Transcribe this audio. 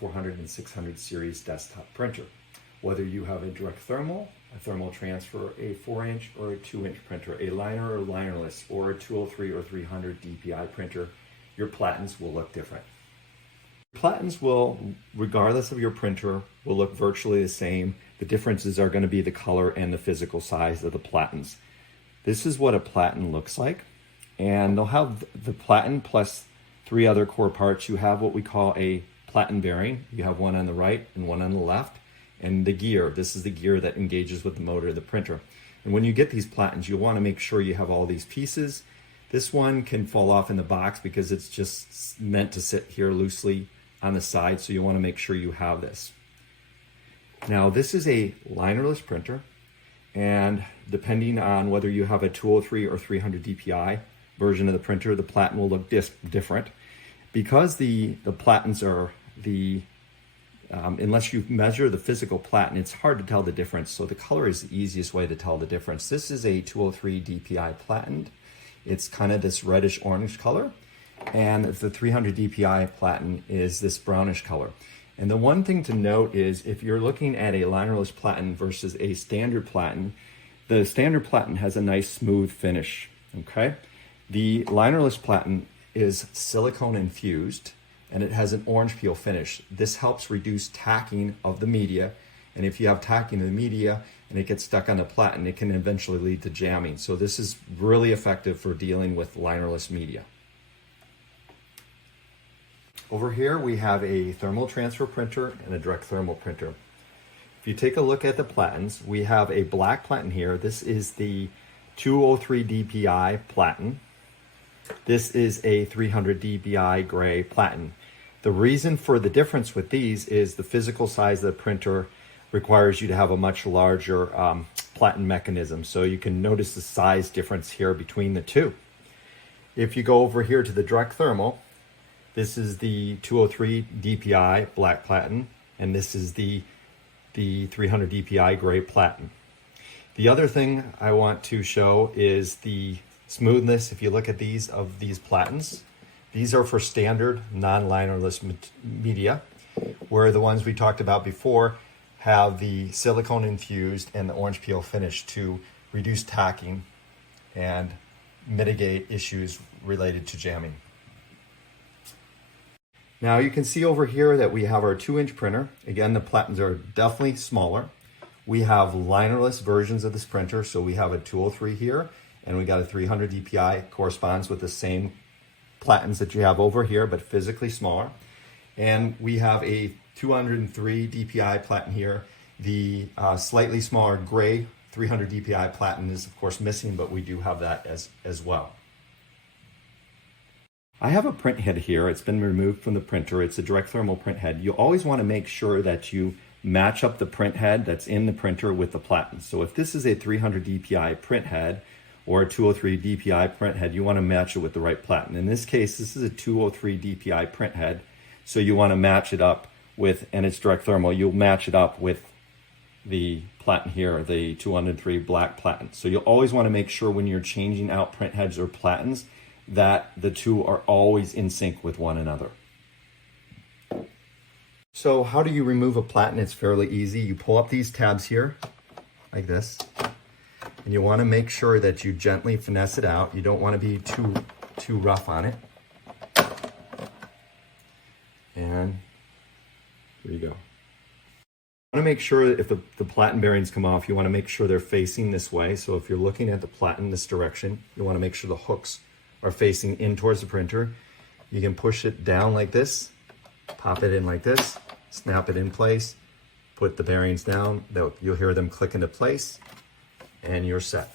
ZD400 and 600 series desktop printer. Whether you have a direct thermal, a thermal transfer, a 4-inch or a 2-inch printer, a liner or linerless, or a 203 or 300 DPI printer, your Platens will look different. Platens will, regardless of your printer, will look virtually the same. The differences are going to be the color and the physical size of the Platens. This is what a Platen looks like, and they'll have the Platen plus 3 other core parts. You have what we call a Platen bearing. You have one on the right and one on the left, and the gear. This is the gear that engages with the motor of the printer. And when you get these Platens, you'll want to make sure you have all these pieces. This one can fall off in the box because it's just meant to sit here loosely on the side, so you want to make sure you have this. Now, this is a linerless printer, and depending on whether you have a 203 or 300 DPI version of the printer, the Platen will look different. Because the Platens are unless you measure the physical Platen, it's hard to tell the difference. So the color is the easiest way to tell the difference. This is a 203 DPI Platen. It's kind of this reddish orange color. And the 300 DPI Platen is this brownish color. And the one thing to note is if you're looking at a linerless Platen versus a standard Platen, the standard Platen has a nice smooth finish, okay? The linerless Platen is silicone infused, and it has an orange peel finish. This helps reduce tacking of the media, and if you have tacking of the media and it gets stuck on the Platen, it can eventually lead to jamming. So this is really effective for dealing with linerless media. Over here we have a thermal transfer printer and a direct thermal printer. If you take a look at the Platens, we have a black Platen here. This is the 203 DPI Platen. This is a 300 DPI gray Platen. The reason for the difference with these is the physical size of the printer requires you to have a much larger Platen mechanism. So you can notice the size difference here between the two. If you go over here to the direct thermal, this is the 203 DPI black Platen, and this is the 300 DPI gray Platen. The other thing I want to show is the smoothness. If you look at these Platens, these are for standard non-linerless media, where the ones we talked about before have the silicone infused and the orange peel finish to reduce tacking and mitigate issues related to jamming. Now you can see over here that we have our 2-inch printer. Again, the Platens are definitely smaller. We have linerless versions of this printer. So we have a 203 here, and we got a 300 DPI, corresponds with the same Platens that you have over here, but physically smaller. And we have a 203 DPI Platen here. The slightly smaller gray 300 DPI Platen is of course missing, but we do have that as well. I have a print head here. It's been removed from the printer. It's a direct thermal print head. You always want to make sure that you match up the print head that's in the printer with the Platen. So if this is a 300 DPI print head or a 203 DPI print head, you want to match it with the right Platen. In this case, this is a 203 DPI print head. So you want to match it up with, and it's direct thermal, you'll match it up with the Platen here, the 203 black Platen. So you'll always want to make sure when you're changing out print heads or Platens that the two are always in sync with one another. So how do you remove a Platen? It's fairly easy. You pull up these tabs here like this, and you want to make sure that you gently finesse it out. You don't want to be too rough on it. And here you go. You want to make sure if the Platen bearings come off, you want to make sure they're facing this way. So if you're looking at the Platen this direction, you want to make sure the hooks are facing in towards the printer. You can push it down like this, pop it in like this, snap it in place, put the bearings down, you'll hear them click into place, and you're set.